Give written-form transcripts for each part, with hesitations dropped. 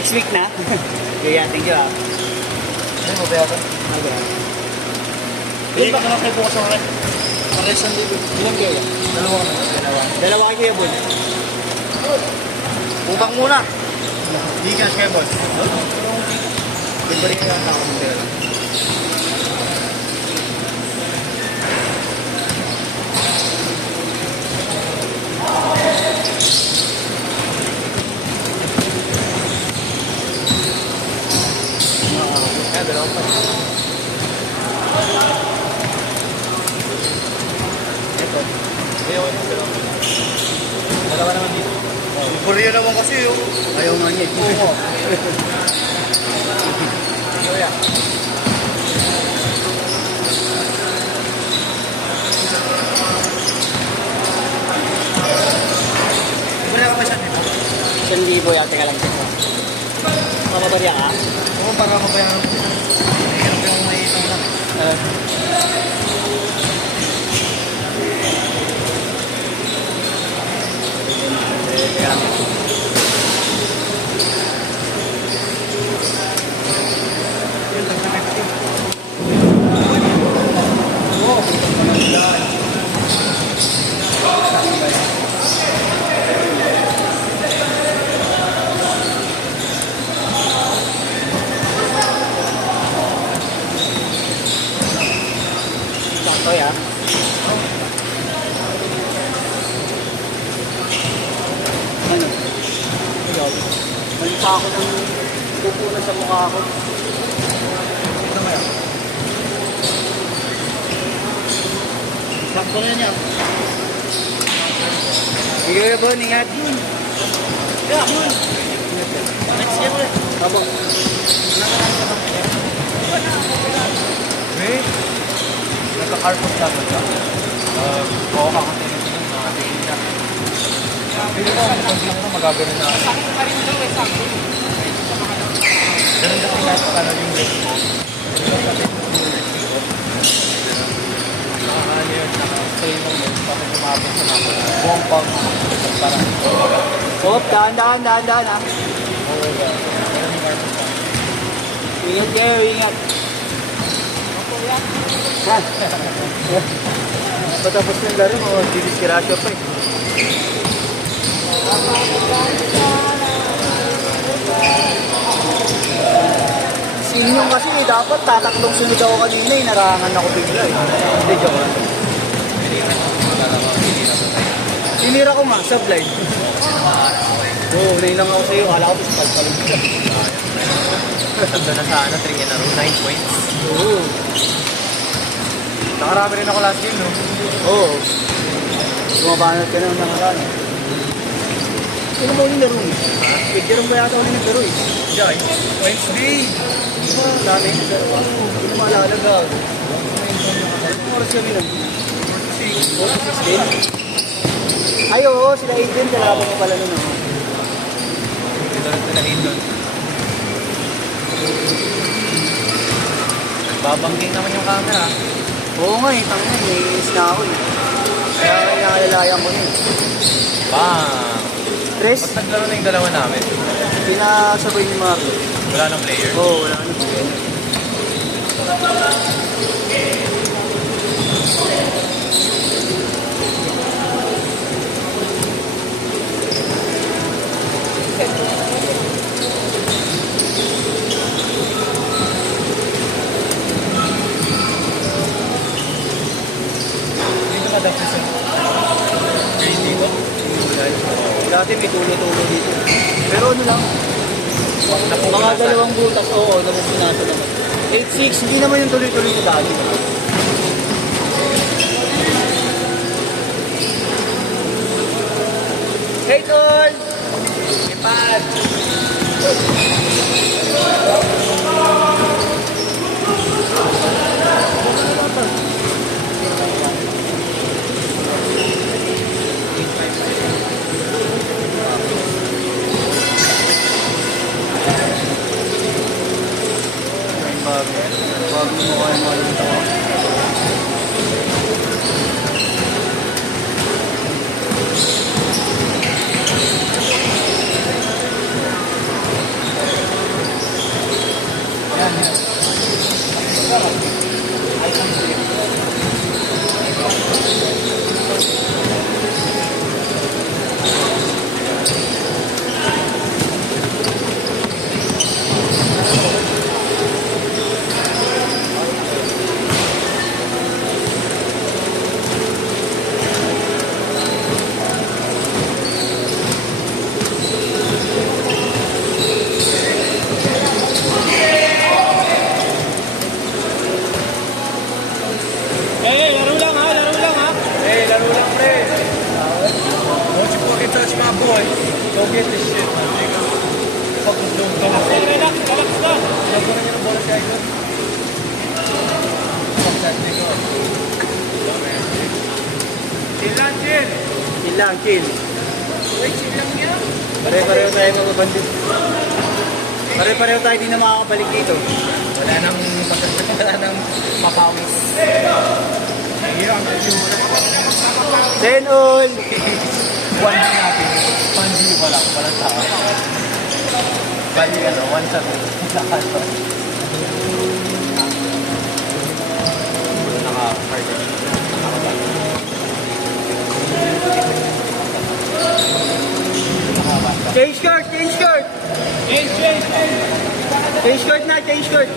Next week na. Yeah, thank you ah. Ano mo ba yan? Hindi ka naman kayo bukas ang rin. Pares ang libo. Ilan kayo? Dalawa ka naman. Dalawa kayo, Bun. Utang muna. Di cash kayo, boss. Balik ka yung tao mo. Dalawa pa. Ito. Ayaw ko dalawa. Dalawa naman dito. Korea naman kasi yun. Ayaw nga niya. Oo. Korea. Wala ka pa siya dito? 1,000 yata ka lang dito. Mapabarya ka? Oo, para mabayaran ko. Mahirap yung may isang lang. Sakto ya. Ano? Ikaw? May pa ako ng pupunan sa mukha ko. Ito ba yan? Sakto na niya. Sige ba, ingat yun. Yeah, yun. Next year ulit. Abang. Okay. Nagka-carpos naman siya. Oo, kakatinin ko ng mga tingin siya. Pili ko, kung hindi ko magagano na. Ganun na pinasa ka na yung leg mo. Nakakano yun, naka-train mo yun, para lumabot sa mga buong pag. Parang, Hop, dahan ha. oo, ganun yung carpos ka. Ingat kayo, ingat. Ha? Patapos ng laro mo, didiskirasyo pa eh. Sinyong kasi dapat tataklong sunod ako kanina eh. Narangan ako bigla eh. Hindi, joke lang. Sinira ko nga, subline. Oo, lang ako sa'yo. Kala ko palpaling ka. Tanda na sana, 3 in a row, 9 points. Oo. Nakarami rin ako last game, no? Oo. Bumabanat ka naman nakaraan. Sino ba yung laro eh? Pagkaroon ba yata ako na naglaro eh? Jai, Wednesday! Dami yung laro ah. Hindi na maalala gago. Anong oras kami lang? 46 din? Ay oo, sila Aiden. Kalaban mo pala nun ako. Ito rin sila Aiden. Nagbabangking naman yung camera. Oo nga eh, tangin, naiinis na ako eh. Kaya nakalalayan ko na eh. Bang! Tres, Ba't naglaro na yung dalawa namin? pinasabay ni Marlo. Wala nang player. Oo, wala na po. Dito ka dapat sa... Green dito? Dati may tulo-tulo dito. Pero ano lang, mga dalawang butas, oo, napupunasa naman. 8-6, hindi naman yung tuloy-tuloy na dati. Hey, Tol! Ipad! Bago mo kayo mga Go get this shit, man. Nigga. Fucking don't go. Relax na. Nagpo na niya ng bola si Idol. Fuck that nigga. Chill lang, chill. Chill lang, chill. Wait, chill lang yan. Pare-pareho tayo magpapandit. Pare-pareho tayo di na makakabalik dito. Wala nang mapawis. Hirang kasi Then all. 1G natin. 1G walang tao. Bali ano, 1 shot. Naka-shot. Naka-party. Change court, change court. Change court na, change court.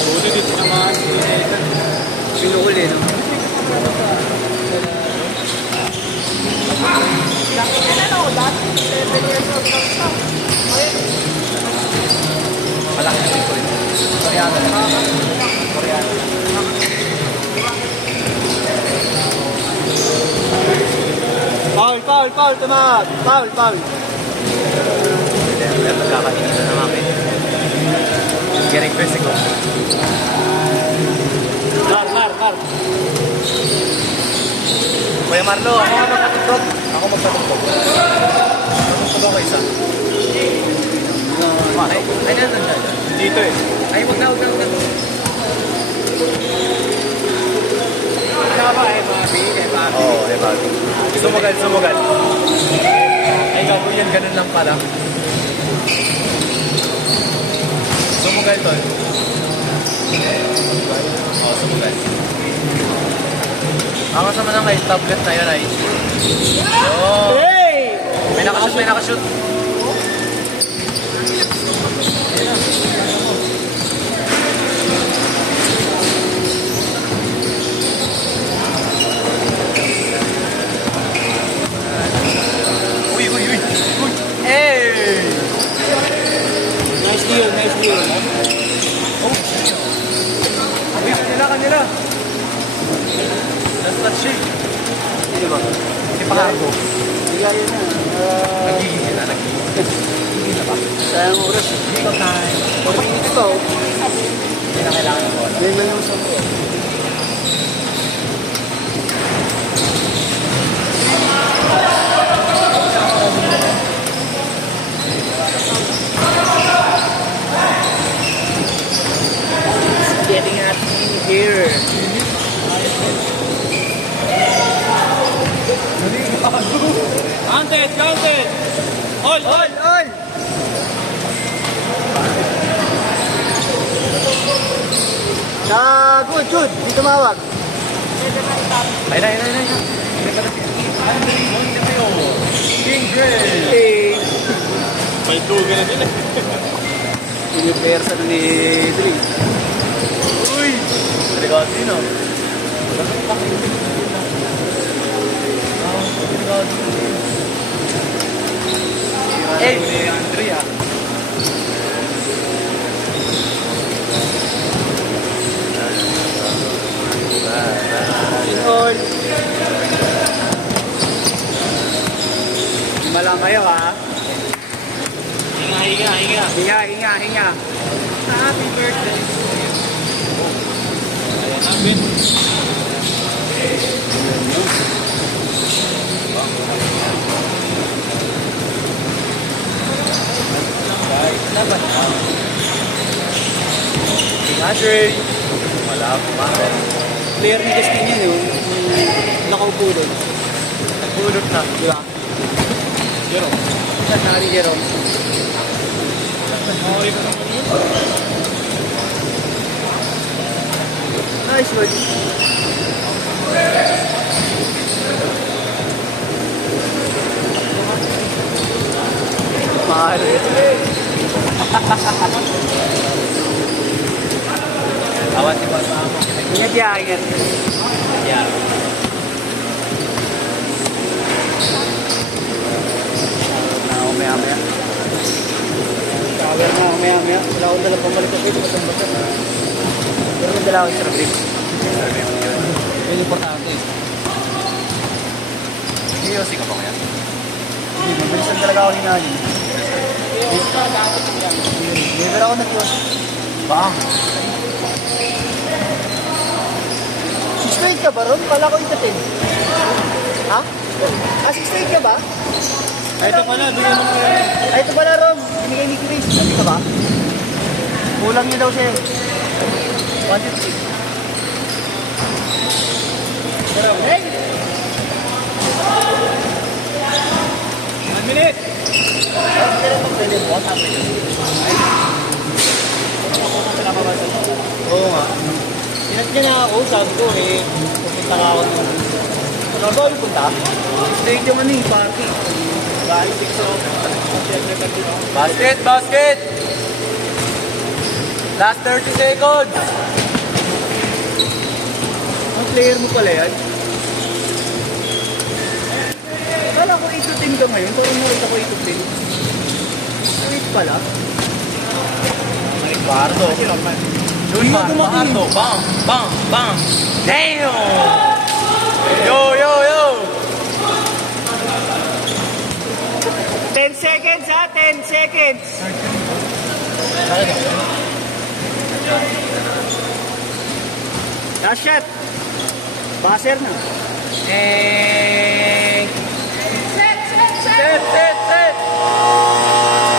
Sulit ito naman. Pinuhuli, no? Malaki na ito. Koreano na. Koreano. Foul, tumawag. Foul. Magkakatingin na namin. Getting physical. Mar. Kuya Marlo, ako nga magpatutok. Ako magpatutok. Magpatutok ako isa. Ay, nandiyan. Dito eh. Ay, wag na. Tama eh, Bobby. Oo, eh, Bobby. Sumugal. Ay, gago yan, ganun lang pala. Sumugal to eh. Oo, sumugal. Ako sama lang kay tablet na yun ay. Oh. Hey! May nakashoot. Uy. Hey! Nice deal. Oh. Uy, kanila. That's not shit. Ano ba? Hindi pa cargo. Bigay na. Nagigigil na. Hindi na ba? Sayang oras. Dito tayo. 4 minutes ito. Hindi na kailangan ng bola. May yung sa ko. Getting at me here. Counted! Hold! Good. Di tumawag. Ay na. King Gray! Hey. May duga na nila. Yung player sa ni Dre. Uy! Delikado din oh. Eh! Andrea. All. Malamayo ha. Hinga. Happy birthday. Andre. Wala pa. Player ni Justin yun yung nakaupo doon. Nagpulot na. Di ba? Jerome. Nari Jerome. Okay ka naman yun. Nice word. Mahal. Awan si Bata mo. Ingat ya, ingat. Yeah. Maya. Shower na, maya. Wala akong dalang pamalik ako dito. Pero may dala akong extra grip. Yung importante. Iyosi ka ba kaya? Hindi, mabilisan talaga ako hinahin. Never ako nag-iwas. Bang! 6-8 ka ba ron? Kala ko ito 10. Ha? Ah, 6-8 ka ba? Ito pala, bigyan mo kaya. Ay, ito pala Rom. Binigay ni Chris. Sabi ka ba? Kulang niya daw siya. 156. Hey! 1 minute! Pwede mo, sabi niya. Oo nga. Sinat niya na ako, sabi ko pupunta nga ako dito. Ano ba yung punta? Stay yung ano yung party. Bahay 6 o. Basket! Basket! Last 30 seconds! Ang player mo pala yan? Akala ko 8-10 ka ngayon, kung nakita ko 8-10. Sweet pala. Bardo. Hindi na dumating. Bardo. Bang! Bang! Bang! Damn! Yo! Yo! Yo! 10 seconds ha, 10 seconds. Last shot. Buzzer na.